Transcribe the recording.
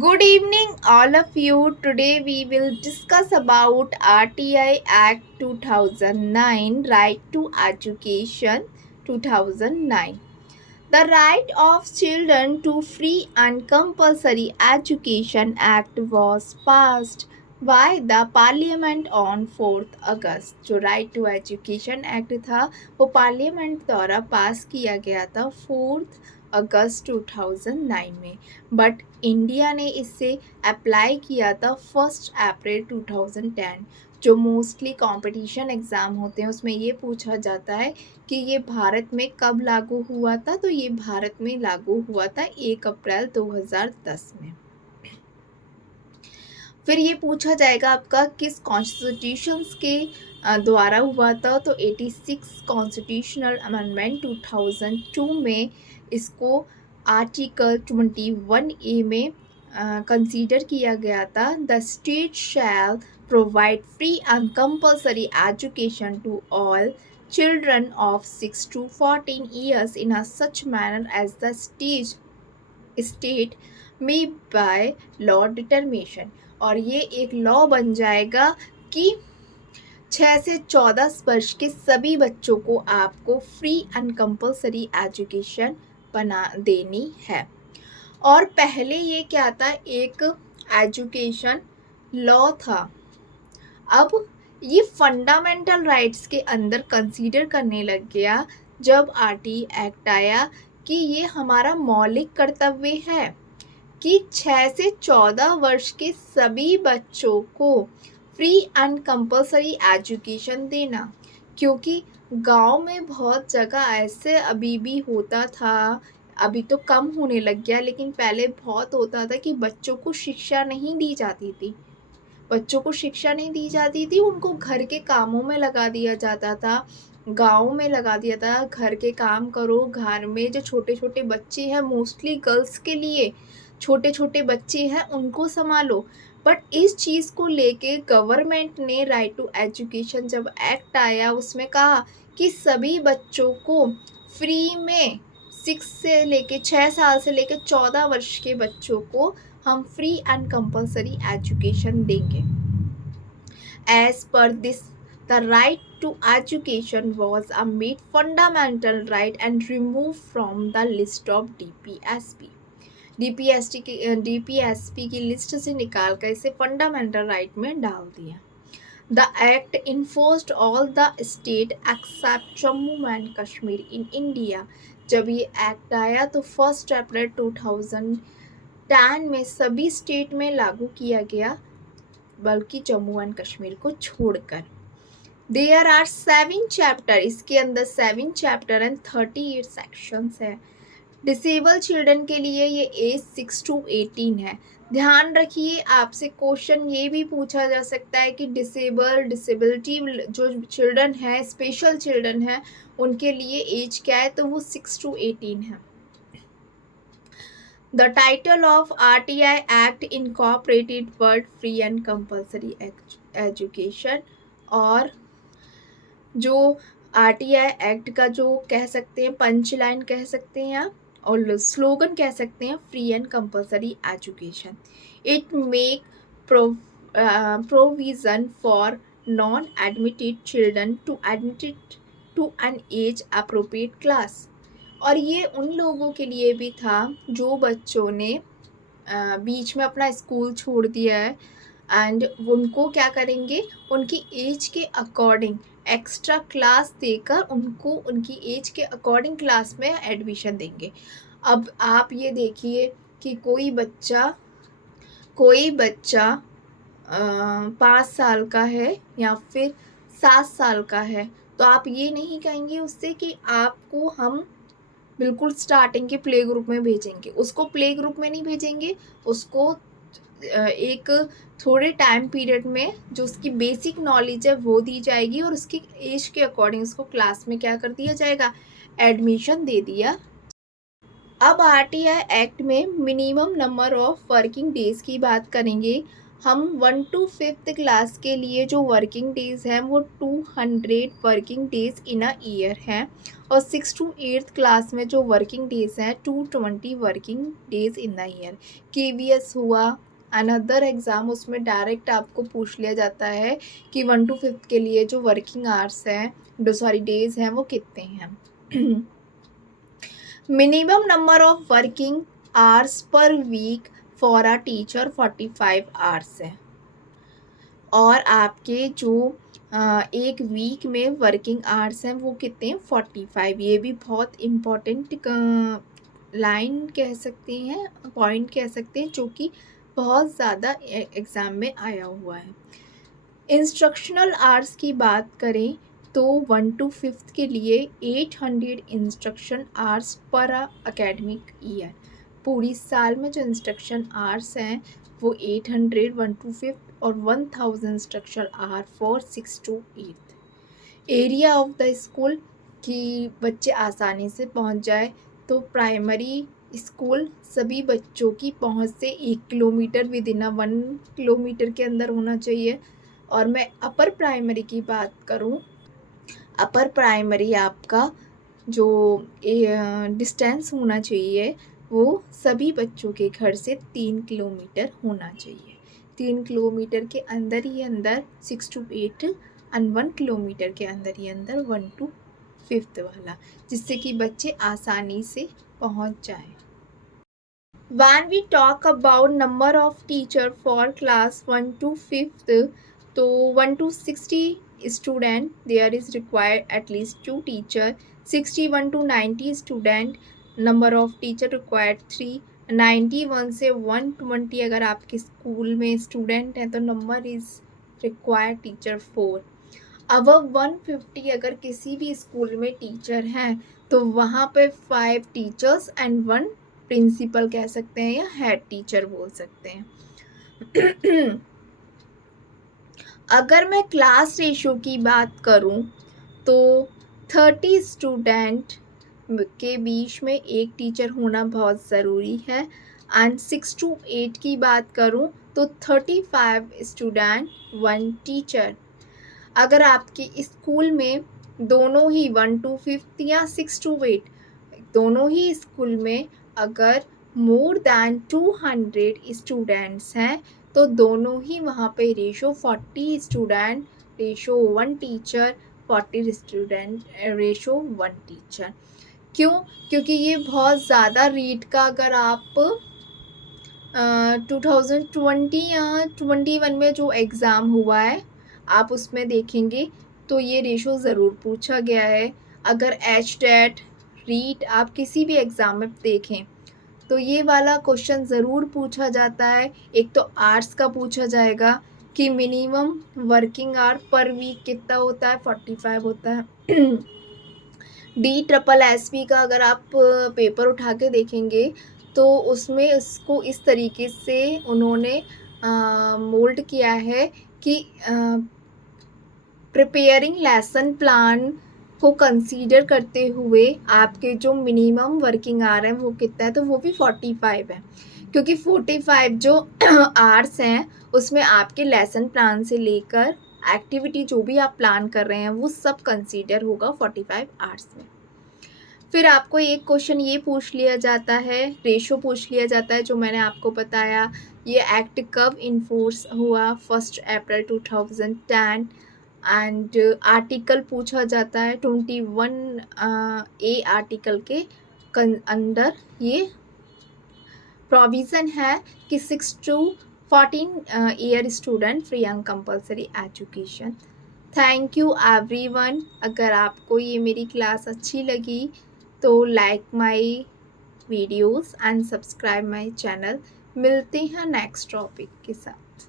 Good evening, all of you. Today we will discuss about RTI Act 2009, Right to Education 2009. The Right of Children to Free and Compulsory Education Act was passed by the Parliament on 4th अगस्त। जो right to education act था वो parliament द्वारा पास किया गया था 4th अगस्त 2009 में, but India ने इसे अप्लाई किया था 1 अप्रैल 2010। जो मोस्टली कंपटीशन एग्ज़ाम होते हैं उसमें ये पूछा जाता है कि ये भारत में कब लागू हुआ था, तो ये भारत में लागू हुआ था 1 अप्रैल 2010 में। फिर ये पूछा जाएगा आपका किस कॉन्स्टिट्यूशंस के द्वारा हुआ था, तो 86 कॉन्स्टिट्यूशनल अमेंडमेंट 2002 में इसको आर्टिकल 21A में कंसीडर किया गया था। The state shall provide free and compulsory education to all children of 6 to 14 years in a such manner as the state may by law determination। और ये एक लॉ बन जाएगा कि 6 से 14 वर्ष के सभी बच्चों को आपको फ्री एंड कंपल्सरी एजुकेशन बना देनी है। और पहले ये क्या था, एक एजुकेशन लॉ था, अब ये फंडामेंटल राइट्स के अंदर कंसीडर करने लग गया जब आरटी एक्ट आया कि ये हमारा मौलिक कर्तव्य है कि 6 से 14 वर्ष के सभी बच्चों को फ्री एंड कंपल्सरी एजुकेशन देना। क्योंकि गांव में बहुत जगह ऐसे अभी भी होता था, अभी तो कम होने लग गया, लेकिन पहले बहुत होता था कि बच्चों को शिक्षा नहीं दी जाती थी। बच्चों को शिक्षा नहीं दी जाती थी, उनको घर के कामों में लगा दिया जाता था, गाँव में लगा दिया था, घर के काम करो, घर में जो छोटे छोटे बच्चे हैं, मोस्टली गर्ल्स के लिए छोटे छोटे बच्चे हैं, उनको संभालो। बट इस चीज़ को लेके गवर्नमेंट ने राइट टू एजुकेशन जब एक्ट आया उसमें कहा कि सभी बच्चों को फ्री में 6 साल से लेके 14 वर्ष के बच्चों को हम फ्री एंड कंपल्सरी एजुकेशन देंगे। As per this the right to education was a made fundamental right and remove from the list of DPSP. DPSP की लिस्ट से निकाल कर इसे फंडामेंटल राइट में डाल दिया। The act enforced all the state except Jammu and Kashmir in India. जब ये एक्ट आया तो 1 अप्रैल 2010 में सभी स्टेट में लागू किया गया, बल्कि जम्मू एंड कश्मीर को छोड़कर। देयर आर 7 चैप्टर, इसके अंदर 7 चैप्टर एंड 38 सेक्शंस है। डिसेबल चिल्ड्रन के लिए ये एज 6 to 18 है। ध्यान रखिए, आपसे क्वेश्चन ये भी पूछा जा सकता है कि डिसेबिलिटी जो चिल्ड्रन है, स्पेशल चिल्ड्रन है, उनके लिए एज क्या है, तो वो 6 to 18 है। The title of RTI Act incorporated word free and compulsory education। और जो RTI एक्ट का जो कह सकते हैं पंच लाइन कह सकते हैं आप, और स्लोगन कह सकते हैं free and compulsory education. It make provision for non admitted children to admitted to an age appropriate class. और ये उन लोगों के लिए भी था जो बच्चों ने बीच में अपना स्कूल छोड़ दिया है, एंड उनको क्या करेंगे, उनकी एज के अकॉर्डिंग एक्स्ट्रा क्लास देकर उनको उनकी एज के अकॉर्डिंग क्लास में एडमिशन देंगे। अब आप ये देखिए कि कोई बच्चा 5 साल का है या फिर 7 साल का है, तो आप ये नहीं कहेंगे उससे कि आपको हम बिल्कुल स्टार्टिंग के प्ले ग्रुप में भेजेंगे। उसको प्ले ग्रुप में नहीं भेजेंगे, उसको एक थोड़े टाइम पीरियड में जो उसकी बेसिक नॉलेज है वो दी जाएगी, और उसकी एज के अकॉर्डिंग उसको क्लास में क्या कर दिया जाएगा, एडमिशन दे दिया। अब आरटीआई एक्ट में minimum number of working days की बात करेंगे। हम 1 to 5th क्लास के लिए जो वर्किंग डेज़ हैं वो 200 working days in a year हैं, और 6 to 8th क्लास में जो वर्किंग डेज़ हैं 220 working days in the year. KVS हुआ अनदर एग्ज़ाम, उसमें डायरेक्ट आपको पूछ लिया जाता है कि 1 to 5th के लिए जो वर्किंग आवर्स हैं डेज़ हैं वो कितने हैं। Minimum number of working hours per week for a teacher 45 hours है, और आपके जो एक वीक में वर्किंग आवर्स हैं वो कितने हैं 45। ये भी बहुत इम्पॉर्टेंट लाइन कह सकते हैं, पॉइंट कह सकते हैं, जो कि बहुत ज़्यादा एग्ज़ाम में आया हुआ है। इंस्ट्रक्शनल आवर्स की बात करें तो 1 to 5th के लिए 800 instruction hours per academic year. पूरी साल में जो इंस्ट्रक्शन आवर्स हैं वो 800 1 to 5th और 1000 instruction hour for 6 to 8th। Area of the school कि बच्चे आसानी से पहुंच जाए, तो प्राइमरी स्कूल सभी बच्चों की पहुंच से 1 किलोमीटर विद इन 1 किलोमीटर के अंदर होना चाहिए। और मैं अपर प्राइमरी की बात करूं, अपर प्राइमरी आपका जो डिस्टेंस होना चाहिए वो सभी बच्चों के घर से 3 किलोमीटर होना चाहिए। 3 किलोमीटर के अंदर ही अंदर 6 to 8 एंड 1 किलोमीटर के अंदर ही अंदर 1 to 5th वाला, जिससे कि बच्चे आसानी से पहुंच जाएं। When we talk about number of teacher for class 1 to 5th, तो 1 to 60 student there is required at least 2 teacher, 61 to 90 student number of teacher required 3, 91 से 120 अगर आपके स्कूल में स्टूडेंट हैं तो number is required teacher 4। Above 150 अगर किसी भी स्कूल में टीचर हैं तो वहाँ पे 5 टीचर्स एंड 1 प्रिंसिपल कह सकते हैं या हेड टीचर बोल सकते हैं। अगर मैं क्लास रेशो की बात करूं तो 30 स्टूडेंट के बीच में एक टीचर होना बहुत ज़रूरी है, एंड 6 to 8 की बात करूं तो 35 स्टूडेंट 1 टीचर। अगर आपके स्कूल में दोनों ही 1 to 5th या 6 to 8 दोनों ही स्कूल में अगर मोर दैन 200 स्टूडेंट्स हैं तो दोनों ही वहाँ पे ratio 40 student ratio 1 teacher, 40 student ratio 1 teacher. क्यों? क्योंकि ये बहुत ज़्यादा रीट का अगर आप 2020 या 21 में जो एग्ज़ाम हुआ है आप उसमें देखेंगे तो ये रेशो ज़रूर पूछा गया है। अगर एचटेट रीट आप किसी भी एग्ज़ाम में देखें तो ये वाला क्वेश्चन ज़रूर पूछा जाता है। एक तो आर्ट्स का पूछा जाएगा कि minimum working hour per week कितना होता है, 45 होता है। DSSB का अगर आप पेपर उठा के देखेंगे तो उसमें इसको इस तरीके से उन्होंने मोल्ड किया है कि प्रिपेयरिंग लेसन प्लान को कंसीडर करते हुए आपके जो मिनिमम वर्किंग आवर हैं वो कितना है, तो वो भी 45 है, क्योंकि 45 जो आवर्स हैं उसमें आपके लेसन प्लान से लेकर एक्टिविटी जो भी आप प्लान कर रहे हैं वो सब कंसीडर होगा 45 आवर्स में। फिर आपको एक क्वेश्चन ये पूछ लिया जाता है, रेशो पूछ लिया जाता है जो मैंने आपको बताया। ये एक्ट कब इन्फोर्स हुआ? 1 अप्रैल 2010। एंड आर्टिकल पूछा जाता है 21 ए आर्टिकल के अंदर ये प्रोविज़न है कि 6 to 14 year student free and compulsory education. Thank you everyone. अगर आपको ये मेरी क्लास अच्छी लगी तो like my videos and subscribe my channel. मिलते हैं नेक्स्ट टॉपिक के साथ।